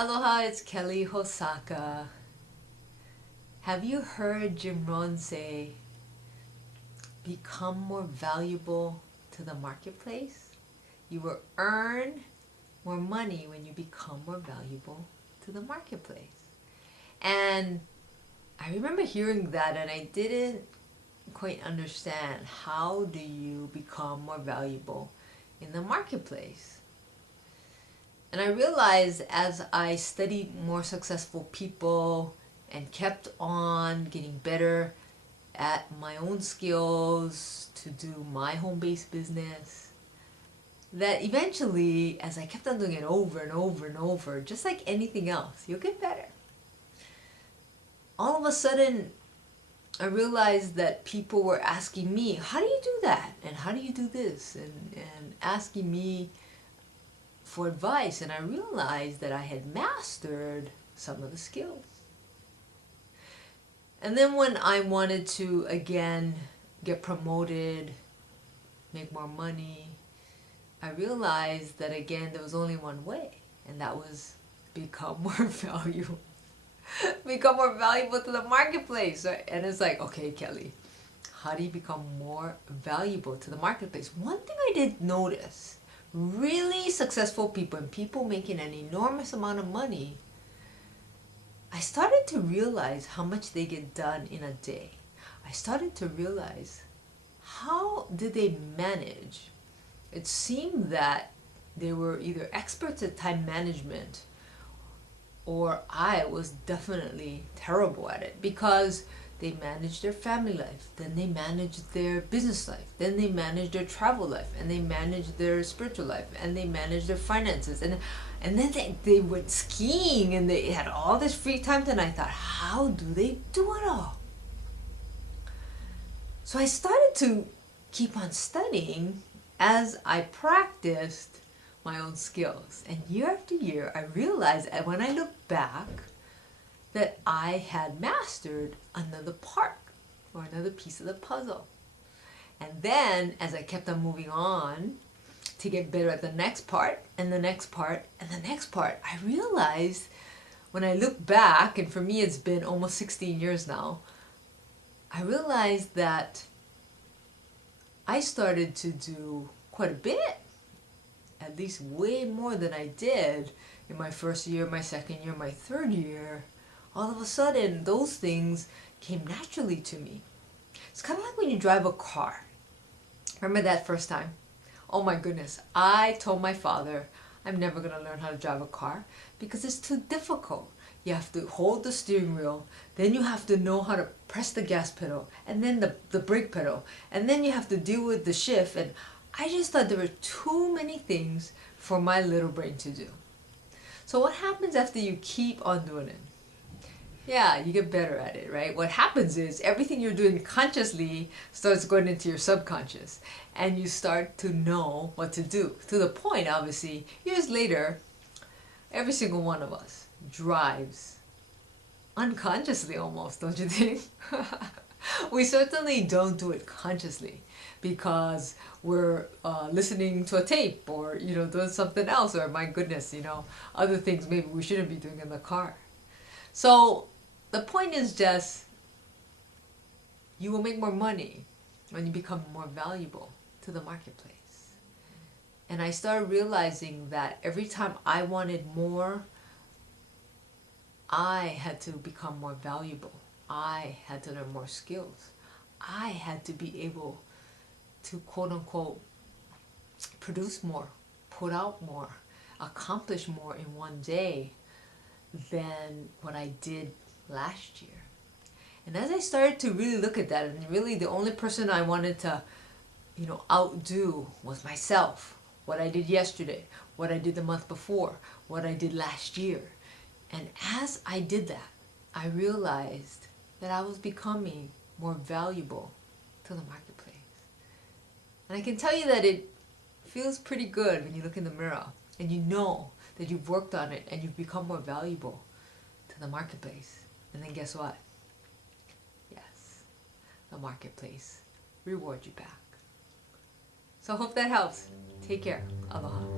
Aloha, it's Kellie Hosaka. Have you heard Rohn say, become more valuable to the marketplace? You will earn more money when you become more valuable to the marketplace. And I remember hearing that and I didn't quite understand, how do you become more valuable in the marketplace? And I realized as I studied more successful people and kept on getting better at my own skills to do my home-based business, that eventually, as I kept on doing it over and over and over, just like anything else, you'll get better. All of a sudden, I realized that people were asking me, how do you do that? And how do you do this? And asking me for advice, and I realized that I had mastered some of the skills. And then when I wanted to again get promoted, make more money, I realized that again there was only one way, and that was become more valuable. Become more valuable to the marketplace. And it's like, okay, Kelly, how do you become more valuable to the marketplace? One thing I did notice, really successful people and people making an enormous amount of money, I started to realize how much they get done in a day. I started to realize, how did they manage? It seemed that they were either experts at time management, or I was definitely terrible at it, because they managed their family life, then they managed their business life, then they managed their travel life, and they managed their spiritual life, and they managed their finances, and then they went skiing, and they had all this free time. Then I thought, how do they do it all? So I started to keep on studying as I practiced my own skills. And year after year, I realized that when I look back, that I had mastered another part or another piece of the puzzle. And then as I kept on moving on to get better at the next part and the next part and the next part, I realized when I look back, and for me it's been almost 16 years now, I realized that I started to do quite a bit, at least way more than I did in my first year, my second year, my third year. All of a sudden, those things came naturally to me. It's kind of like when you drive a car. Remember that first time? Oh my goodness, I told my father, I'm never going to learn how to drive a car because it's too difficult. You have to hold the steering wheel, then you have to know how to press the gas pedal, and then the brake pedal, and then you have to deal with the shift. And I just thought there were too many things for my little brain to do. So what happens after you keep on doing it? Yeah, you get better at it, right? What happens is everything you're doing consciously starts going into your subconscious, and you start to know what to do. To the point, obviously, years later, every single one of us drives unconsciously almost, don't you think? We certainly don't do it consciously because we're listening to a tape, or doing something else, or my goodness, other things maybe we shouldn't be doing in the car. So the point is just, you will make more money when you become more valuable to the marketplace. And I started realizing that every time I wanted more, I had to become more valuable. I had to learn more skills. I had to be able to, quote unquote, produce more, put out more, accomplish more in one day than what I did last year. And as I started to really look at that, and really the only person I wanted to, outdo was myself. What I did yesterday, what I did the month before, what I did last year. And as I did that, I realized that I was becoming more valuable to the marketplace. And I can tell you that it feels pretty good when you look in the mirror and you know that you've worked on it and you've become more valuable to the marketplace. And then guess what? Yes, the marketplace rewards you back. So I hope that helps. Take care. Aloha.